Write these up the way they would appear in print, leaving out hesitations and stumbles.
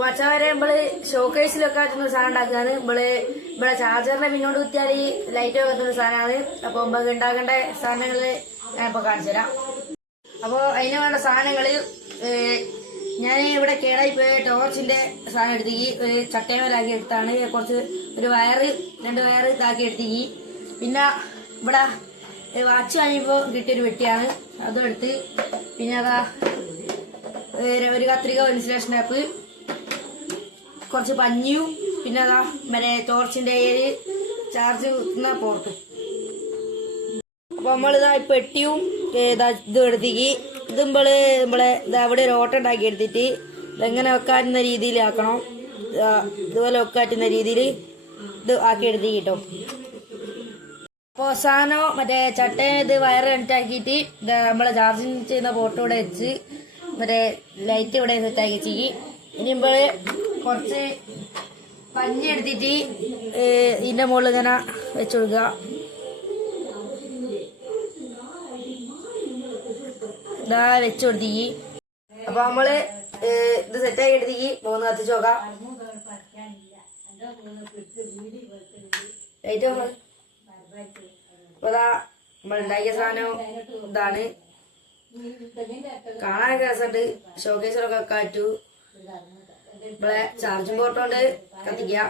മച്ചവരെ നമ്മള് ഷോക്കേസിലൊക്കെ ആക്കുന്ന സാധനം ഉണ്ടാക്കുകയാണ്. ഇവിടെ ചാർജറിനെ പിന്നോട്ട് കുത്തിയാൽ ഈ ലൈറ്റ് വെക്കുന്ന സാധനമാണ്. അപ്പൊ നമുക്ക് ഉണ്ടാക്കേണ്ട സാധനങ്ങള് ഞാൻ ഇപ്പൊ കാണിച്ചു തരാം. അപ്പൊ അതിന് വേണ്ട സാധനങ്ങള് ഞാൻ ഇവിടെ കേടായി പോയ ടോർച്ചിന്റെ സാധനം എടുത്തേക്ക് ഒരു ചട്ടയമലാക്കി എടുത്താണ്. കുറച്ച് ഒരു രണ്ട് വയറ് ഇതാക്കി എടുത്തേക്ക്. പിന്നെ ഇവിടെ വാച്ച് വാങ്ങിയപ്പോ കിട്ടിയൊരു വെട്ടിയാണ്, അതും എടുത്ത്. പിന്നെ അതാ ഒരു കത്രിക, ഇൻസുലേഷൻ ടാപ്പ്, കുറച്ച് പഞ്ഞിയും, പിന്നെ അതാ മറ്റേ ടോർച്ചിന്റെ ചാർജ് കുത്തുന്ന പോർട്ടും. അപ്പൊ നമ്മളിതാ പെട്ടിയും ഇതും എടുത്തേക്ക്. ഇത് നമ്മളെ അവിടെ ഒരു ഓട്ടം ഉണ്ടാക്കി എടുത്തിട്ട് ഇതെങ്ങനെ വെക്കാറ്റുന്ന രീതിയിലാക്കണം. ഇതുപോലെ വെക്കാറ്റുന്ന രീതിയിൽ ഇത് ആക്കി എടുത്തേക്ക് കേട്ടോ. അപ്പൊ അവസാനം മറ്റേ ചട്ടയും ഇത് വയറ് കണക്റ്റാക്കിയിട്ട് നമ്മളെ ചാർജിങ് ചെയ്യുന്ന പോർട്ട് ഇവിടെ വെച്ച് മറ്റേ ലൈറ്റ് ഇവിടെ സെറ്റാക്കി വെച്ചേക്ക്. ഇനി നമ്മള് കുറച്ച് പഞ്ഞി എടുത്തിട്ട് ഇതിന്റെ മുകളിൽ ഇങ്ങനെ വെച്ചു കൊടുക്കുക. ഇതാ വെച്ചു കൊടുത്തേക്ക്. അപ്പൊ നമ്മള് ഇത് സെറ്റാക്കി എടുത്തേക്ക്. മൂന്ന് കത്തിച്ച് നോക്കാം. ലൈറ്റ് അപ്പൊ ഇതാ നമ്മൾ ഉണ്ടാക്കിയ സാധനം ഇതാണ്. കാണാനൊക്കെ രസമുണ്ട്. ഷോക്കേസിലൊക്കെ കാറ്റു. ഇവിടെ ചാർജിങ് പോർട്ട് കൊണ്ട് കത്തിക്കാം.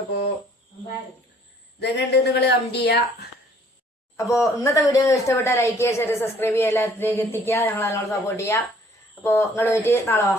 അപ്പോ ഇതെങ്ങനെയുണ്ട് നിങ്ങൾ കമന്റ് ചെയ്യാ. അപ്പോ ഇന്നത്തെ വീഡിയോ ഇഷ്ടപ്പെട്ടാൽ ലൈക്ക് ചെയ്യുക, ഷെയർ, സബ്സ്ക്രൈബ് ചെയ്യുക, എല്ലാത്തിലേക്ക് എത്തിക്കുക. ഞങ്ങൾ നല്ലോണം സപ്പോർട്ട് ചെയ്യാം. അപ്പോ നിങ്ങൾ പോയിട്ട് നാളെ വാ.